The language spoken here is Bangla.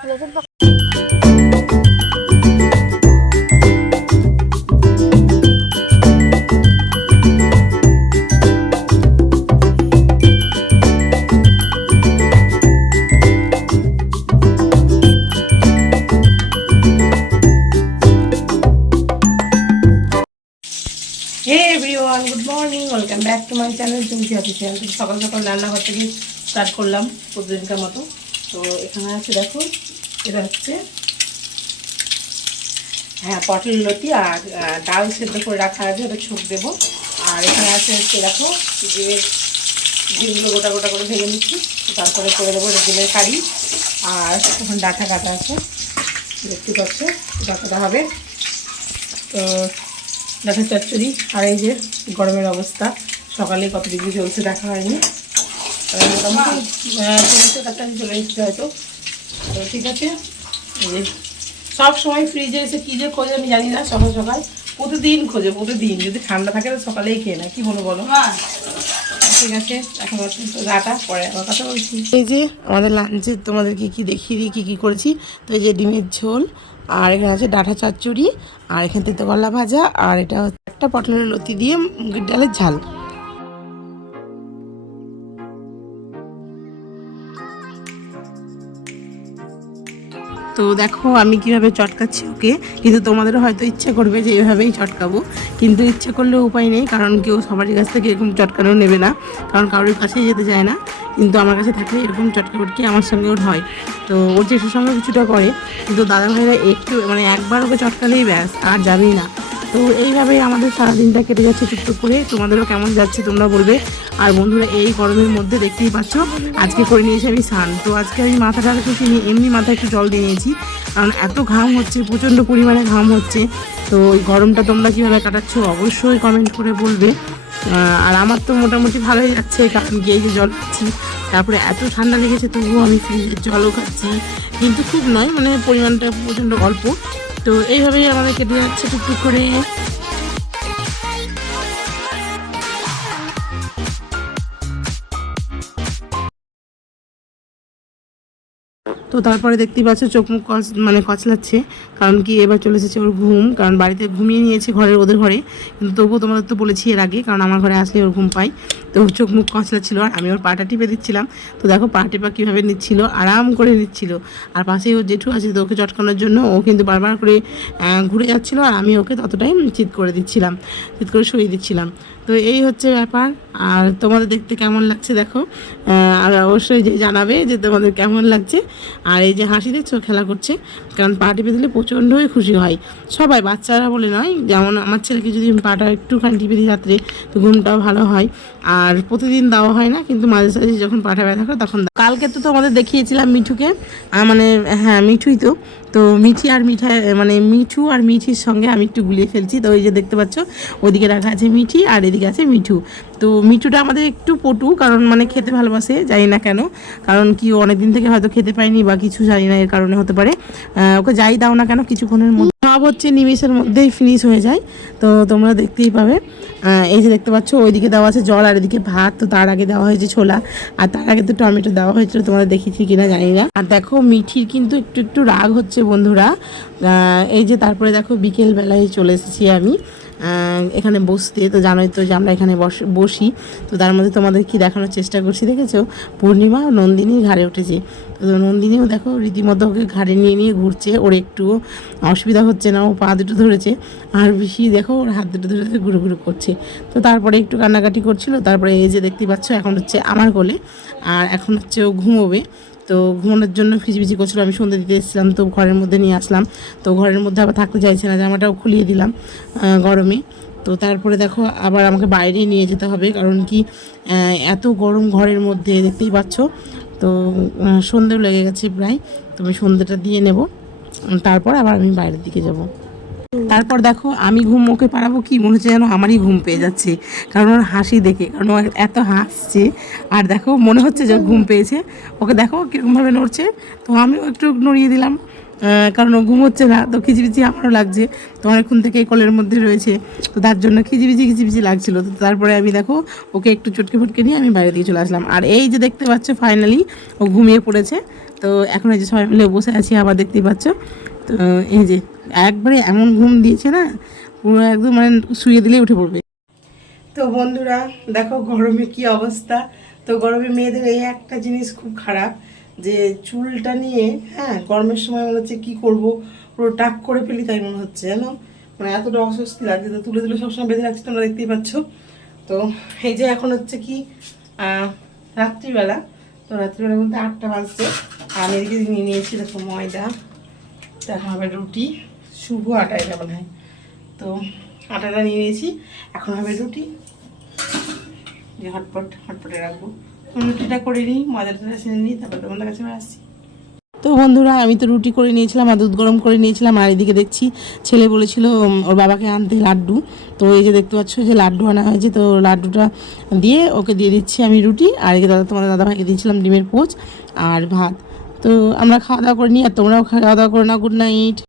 Everyone, good morning, welcome back to my channel Chumki official. তো সকাল সকাল রান্নাঘর থেকে স্টার্ট করলাম প্রতিদিনকার মতো। তো এখানে আছে দেখো, এটা হচ্ছে পটল লতি আর ডাল সেদ্ধ করে রাখা আছে, ওটা ছোট দেবো। আর এখানে আছে হচ্ছে দেখো যে ডিমগুলো গোটা গোটা করে ভেঙে নিচ্ছি, তারপরে করে দেবো ডিমের কারি। আর এখন ডাঁটা কাটা আছে, দেখতে পাচ্ছ ডাঁটাটা হবে। তো ডাঁটা চচ্চড়ি। আর এই যে গরমের অবস্থা, সকালে কত ডিগ্রি চলছে দেখা হয়নি, মোটামুটি 40-41 চলে এসেছে হয়তো। তো ঠিক আছে, সব সময় ফ্রিজে এসে কী যে খোঁজে আমি জানি না, সকাল সকাল প্রতিদিন খোঁজে, প্রতিদিন। যদি ঠান্ডা থাকে তো সকালেই খেয়ে নেয়, কী বলো? ঠিক আছে, এখন রাটা পরে আমার কথা বলছি। এই যে আমাদের লাঞ্চে তোমাদেরকে কি দেখিয়ে দিই কী কী করেছি। তো এই যে ডিমের ঝোল, আর এখানে আছে ডাঁটা চচ্চড়ি, আর এখান থেকে গলা ভাজা, আর এটা হচ্ছে একটা পটলের লতি দিয়ে মুগের ডালের ঝাল। তো দেখো আমি কিভাবে চটকাচ্ছি ওকে, কিন্তু তোমাদেরও হয়তো ইচ্ছা করবে যে এভাবেই চটকাবো, কিন্তু ইচ্ছা করলেও উপায় নেই, কারণ কেউ সবারই কাছ থেকে এরকম চটকানো নেবে না, কারণ কারোর কাছেই যেতে চায় না। কিন্তু আমার কাছে থাকলে এরকম চটকাবটকি আমার সঙ্গে ওর হয়। তো ওর চেষ্টার সঙ্গে কিছুটা করে, কিন্তু দাদা ভাইরা একটু মানে একবার ওকে চটকালেই ব্যাস, আর যাবেই না। তো এইভাবেই আমাদের সারাদিনটা কেটে যাচ্ছে টুকটুক করে। তোমাদেরও কেমন যাচ্ছে তোমরা বলবে। আর বন্ধুরা, এই গরমের মধ্যে দেখতেই পাচ্ছ আজকে করে নিয়েছি আমি স্নান। তো আজকে আমি মাথাটা একটু এমনি মাথায় একটু জল দিয়ে নিয়েছি, কারণ এত ঘাম হচ্ছে, প্রচণ্ড পরিমাণে ঘাম হচ্ছে। তো ওই গরমটা তোমরা কীভাবে কাটাচ্ছ অবশ্যই কমেন্ট করে বলবে। আর আমার তো মোটামুটি ভালোই যাচ্ছে, কারণ কি এই যে জল খাচ্ছি, তারপরে এত ঠান্ডা লেগেছে তবুও আমি ফ্রিজের জলও খাচ্ছি, কিন্তু খুব নয়, মানে পরিমাণটা প্রচণ্ড অল্প। তো এইভাবেই আমাদের কেটে যাচ্ছে টুকটুক করে। তো তারপরে দেখতেই পাচ্ছ চোখ মুখ মানে কচলাচ্ছে, কারণ কি এবার চলে এসেছে ওর ঘুম, কারণ বাড়িতে ঘুমিয়ে নিয়েছে ওদের ঘরে, কিন্তু তবুও তোমাদের তো বলেছি এর আগে, কারণ আমার ঘরে আসলে ওর ঘুম পাই। তো চোখ মুখ কচলাচ্ছিল, আর আমি ওর পাটা টিপে দিচ্ছিলাম। তো দেখো পা টিপা কীভাবে নিচ্ছিল, আরাম করে নিচ্ছিল। আর পাশেই ওর জেঠু আছে, তো ওকে চটকানোর জন্য ও কিন্তু বারবার করে ঘুরে যাচ্ছিলো, আর আমি ওকে ততটাই চিৎ করে দিচ্ছিলাম, চিৎ করে সরিয়ে দিচ্ছিলাম। তো এই হচ্ছে ব্যাপার। আর তোমাদের দেখতে কেমন লাগছে দেখো, আর অবশ্যই যে জানাবে যে তোমাদের কেমন লাগছে। আর এই যে হাসি দেখছো, খেলা করছে, কারণ পা টিপে দিলে প্রচণ্ডই খুশি হয় সবাই, বাচ্চারা বলে নয়। যেমন আমার ছেলেকে যদি আমি পাটা একটুখানি টিপে দিই রাত্রে, তো ঘুমটাও ভালো হয়। আর প্রতিদিন দেওয়া হয় না, কিন্তু মাঝে সাঝে যখন পাটা ব্যথা করে তখন। কালকে তো তোমাদের দেখিয়েছিলাম মিঠুকে, মানে হ্যাঁ মিঠুই তো। তো মিঠি আর মিঠাই মানে মিঠু আর মিঠির সঙ্গে আমি একটু গুলিয়ে ফেলছি। তো ওই যে দেখতে পাচ্ছ ওইদিকে রাখা আছে মিঠি, আর এদিকে আছে মিঠু। তো মিঠুটা আমাদের একটু পটু, কারণ মানে খেতে ভালোবাসে, জানি না কেন, কারণ কি অনেক দিন থেকে হয়তো খেতে পাইনি বা কিছু, জানি না এর কারণে হতে পারে। ওকে যাই দাও না কেন কিছুক্ষণের মধ্যে সব হচ্ছে নিমেষের মধ্যেই ফিনিশ হয়ে যায়। তো তোমরা দেখতেই পাবে। এই যে দেখতে পাচ্ছ ওইদিকে দেওয়া আছে জল, আর এদিকে ভাত। তো তার আগে দেওয়া হয়েছে ছোলা, আর তার আগে তো টমেটো দেওয়া হয়েছিল, তোমাদের দেখিয়েছি কিনা জানি না। আর দেখো মিঠির কিন্তু একটু একটু রাগ হচ্ছে বন্ধুরা। এই যে তারপরে দেখো বিকেলবেলায় চলে এসেছি আমি এখানে বসতে। তো জানোই তো যে আমরা এখানে বসি। তো তার মধ্যে তোমাদের কি দেখানোর চেষ্টা করছি, দেখেছো পূর্ণিমা নন্দিনী ঘাড়ে উঠেছে। তো নন্দিনীও দেখো রীতিমতো ওকে ঘাড়ে নিয়ে নিয়ে ঘুরছে, ওর একটু অসুবিধা হচ্ছে না, ও পা দুটো ধরেছে। আর বেশি দেখো ওর হাত দুটো ধরে ঘুরু ঘুরু করছে। তো তারপরে একটু কান্নাকাটি করছিল, তারপরে এই যে দেখতে পাচ্ছ এখন হচ্ছে আমার কোলে, আর এখন হচ্ছে ও ঘুমোবে। তো ঘুমানোর জন্য ফিজিফিজি করছিলো, আমি সন্ধ্যে দিতে এসেছিলাম, তো ঘরের মধ্যে নিয়ে আসলাম। তো ঘরের মধ্যে আবার থাকতে চাইছে না, জামাটাও খুলিয়ে দিলাম গরমে। তো তারপরে দেখো আবার আমাকে বাইরে নিয়ে যেতে হবে, কারণ কি এত গরম ঘরের মধ্যে, দেখতেই পাচ্ছ। তো সন্ধ্যেও লেগে গেছে প্রায়, তো আমি সন্ধ্যেটা দিয়ে নেব, তারপর আবার আমি বাইরের দিকে যাব। তারপর দেখো আমি ঘুম ওকে পারাবো কি, মনে হচ্ছে যেন আমারই ঘুম পেয়ে যাচ্ছে, কারণ ওর হাসি দেখে, কারণ ও এত হাসছে। আর দেখো মনে হচ্ছে যে ঘুম পেয়েছে, ওকে দেখো কীরকমভাবে নড়ছে। তো আমিও একটু নড়িয়ে দিলাম, কারণ ও ঘুমোচ্ছে না, তো খিচিবিচি আমারও লাগছে। তো অনেকক্ষণ থেকে কলের মধ্যে রয়েছে, তো তার জন্য খিচিবিচি লাগছিল। তো তারপরে আমি দেখো ওকে একটু চটকে ফটকে নিয়ে আমি বাইরে দিয়ে চলে আসলাম। আর এই যে দেখতে পাচ্ছ ফাইনালি ও ঘুমিয়ে পড়েছে। তো এখন এই যে সবাই মিলে বসে আছি, আবার দেখতেই পাচ্ছ। তো এই যে একবারে এমন ঘুম দিয়েছে না, পুরো একদম মানে শুয়ে দিলেই উঠে পড়বে। তো বন্ধুরা দেখো গরমে কি অবস্থা। তো গরমে মেয়েদের এই একটা জিনিস খুব খারাপ, যে চুলটা নিয়ে, হ্যাঁ গরমের সময় মনে হচ্ছে কী করবো, পুরো টাক করে ফেলি তাই মনে হচ্ছে জানো, মানে এতটা অস্বস্তি লাগছে। তো তুলে তুলে সবসময় বেঁধে রাখছি, তোমরা দেখতেই পাচ্ছ। তো এই যে এখন হচ্ছে কি রাত্রিবেলা, তো রাত্রিবেলা বলতে 8টা বাজছে। আর আমি এদিকে নিয়ে নিয়েছি দেখো ময়দা, তারপর হবে রুটি, শুভ আটা এটা মনে হয়। তো আটাটা নিয়ে নিয়েছি, এখন হবে রুটি, যে হটপটে রাখবো। রুটিটা করে নিই, ময়দাটা ছেড়ে নিই, তারপর তোমাদের কাছে আসছি। তো বন্ধুরা আমি তো রুটি করে নিয়েছিলাম আর দুধ গরম করে নিয়েছিলাম। আর এদিকে দেখছি ছেলে বলেছিল ওর বাবাকে আনতে লাড্ডু। তো এই যে দেখতে পাচ্ছ যে লাড্ডু আনা হয়েছে, তো লাড্ডুটা দিয়ে ওকে দিয়ে দিচ্ছি আমি রুটি। আর এদিকে তোমাদের দাদাভাইকে দিয়েছিলাম ডিমের পোচ আর ভাত। তো আমরা খাওয়া দাওয়া করে নিই, আর তোমরাও খাওয়া দাওয়া করে নাও। Good night.